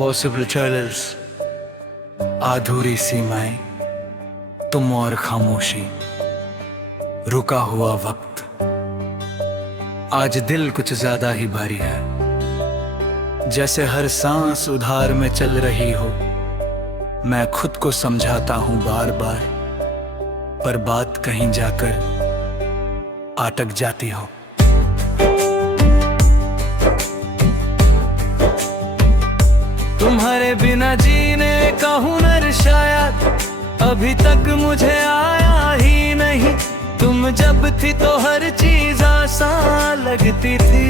Possible channels, अधूरी सीमाएं, तुम और खामोशी, रुका हुआ वक्त। आज दिल कुछ ज्यादा ही भारी है, जैसे हर सांस उधार में चल रही हो। मैं खुद को समझाता हूं बार बार, पर बात कहीं जाकर अटक जाती हो। तुम्हारे बिना जीने का हुनर शायद अभी तक मुझे आया ही नहीं। तुम जब थी तो हर चीज आसान लगती थी,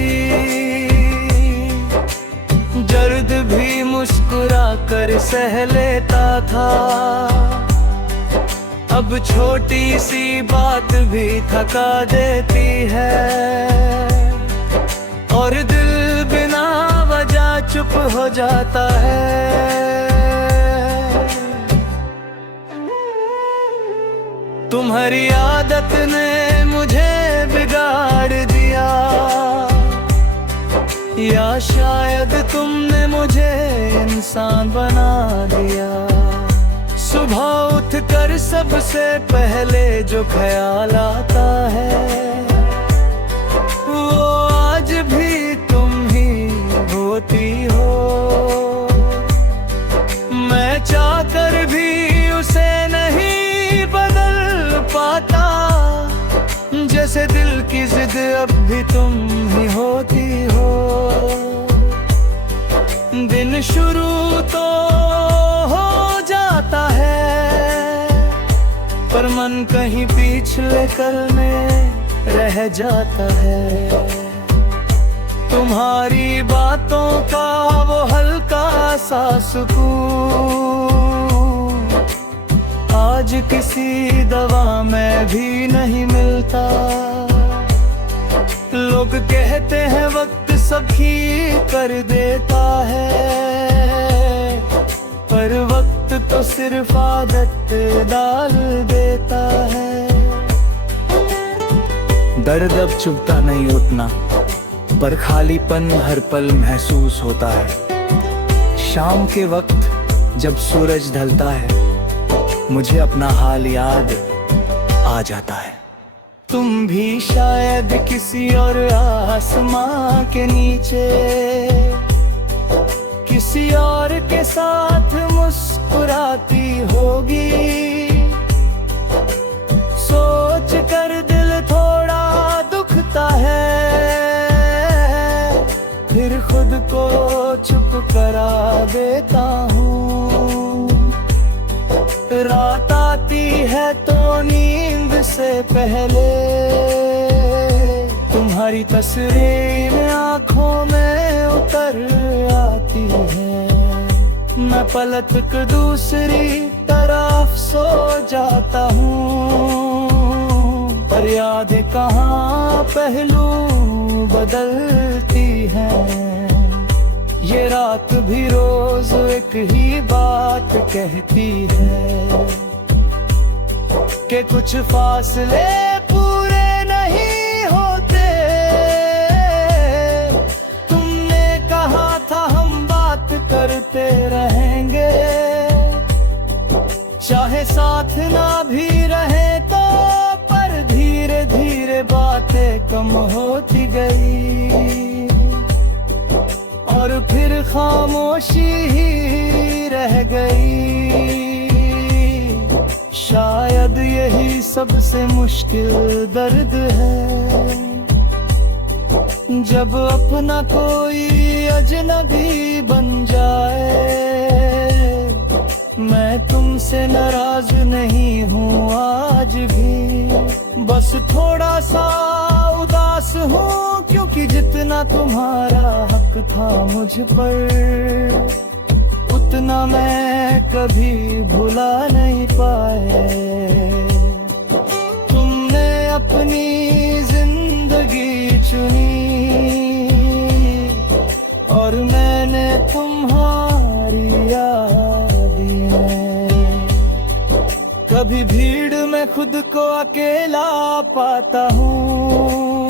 दर्द भी मुस्कुरा कर सह लेता था। अब छोटी सी बात भी थका देती है, और दिल बिना वजह चुप हो जाता है। तुम्हारी आदत ने मुझे बिगाड़ दिया, या शायद तुमने मुझे इंसान बना दिया। सुबह उठकर सबसे पहले जो ख्याल आता है, वो आज भी तुम ही होती हो। मैं चाहकर भी उसे नहीं बदल पाता, जैसे दिल की जिद अब भी तुम ही होती हो। दिन शुरू तो हो जाता है, पर मन कहीं पिछले कल में रह जाता है। तुम्हारी बातों का वो हल्का सा सुकून आज किसी दवा में भी नहीं मिलता। लोग कहते हैं वक्त सब ठीक कर देता है, पर वक्त तो सिर्फ आदत डाल देता है। दर्द अब चुभता नहीं उतना, पर खालीपन हर पल महसूस होता है। शाम के वक्त जब सूरज ढलता है, मुझे अपना हाल याद आ जाता है। तुम भी शायद किसी और आसमां के नीचे, किसी और के साथ मुस्कुराती होगी। सोच कर दिल थोड़ा दुखता है, फिर खुद को चुप करा देता हूँ। रात आती है तो नींद से पहले तुम्हारी तस्वीर आंखों में उतर आती है। मैं पलट कर दूसरी तरफ सो जाता हूँ, पर यादें कहाँ पहलू बदलती हैं। ये रात भी रोज एक ही बात कहती है, कि कुछ फासले पूरे नहीं होते। तुमने कहा था हम बात करते रहेंगे, चाहे साथ ना भी रहे तो, पर धीरे धीरे बातें कम होती गई, और फिर खामोशी ही रह गई। शायद यही सबसे मुश्किल दर्द है, जब अपना कोई अजनबी बन जाए। मैं तुमसे नाराज नहीं हूँ आज भी, बस थोड़ा सा उदास हूँ, क्योंकि जितना तुम्हारा हक था मुझ पर, उतना मैं कभी भुला नहीं पाए। तुमने अपनी जिंदगी चुनी, और मैंने तुम्हारी तुम्हारी यादें। कभी भीड़ में खुद को अकेला पाता हूँ,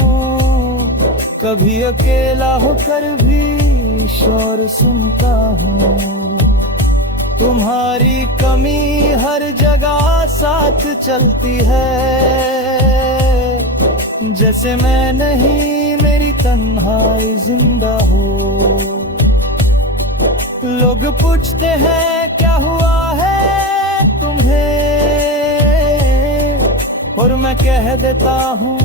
कभी अकेला होकर भी शोर सुनता हूँ। तुम्हारी कमी हर जगह साथ चलती है, जैसे मैं नहीं मेरी तन्हाई जिंदा हो। लोग पूछते हैं क्या हुआ है तुम्हें, और मैं कह देता हूँ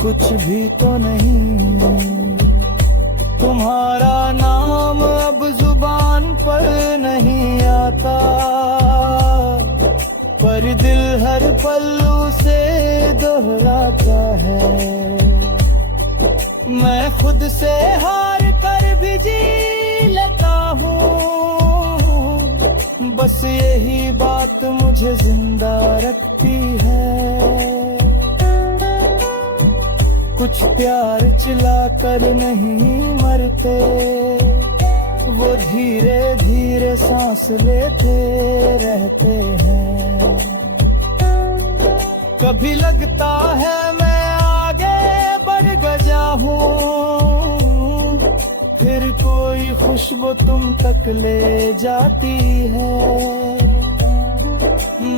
कुछ भी तो नहीं। तुम्हारा नाम अब जुबान पर नहीं आता, पर दिल हर पल्लू से दोहराता है। मैं खुद से हार कर भी जी लेता हूँ, बस यही बात मुझे जिंदा रखती है। कुछ प्यार चिल्ला कर नहीं मरते, वो धीरे धीरे सांस लेते रहते हैं। कभी लगता है मैं आगे बढ़ गया हूँ, फिर कोई खुशबू तुम तक ले जाती है।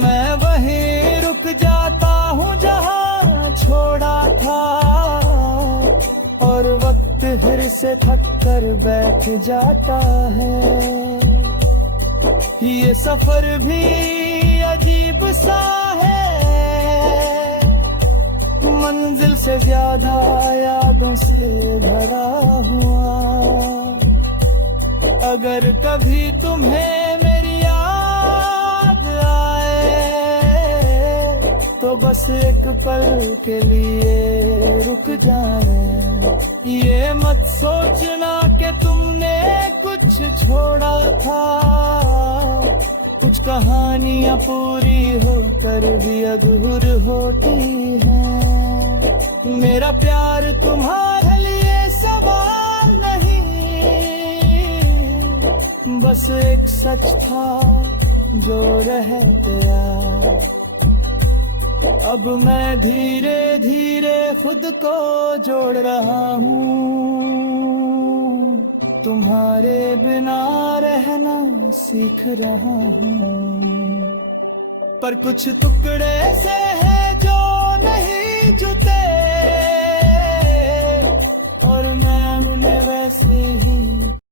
मैं वहीं रुक जाता हूँ जहाँ छोड़ा था, और वक्त फिर से थक कर बैठ जाता है। ये सफर भी अजीब सा है, मंजिल से ज्यादा यादों से भरा हुआ। अगर कभी तुम्हें मेरी याद आए, तो बस एक पल के लिए रुक जाना। ये मत सोचना कि तुमने कुछ छोड़ा था, कुछ कहानियां पूरी होकर भी अधूर होती हैं। मेरा प्यार तुम्हारे लिए सवाल नहीं, बस एक सच था जो रह गया। अब मैं धीरे धीरे खुद को जोड़ रहा हूँ, तुम्हारे बिना रहना सीख रहा हूँ। पर कुछ टुकड़े से है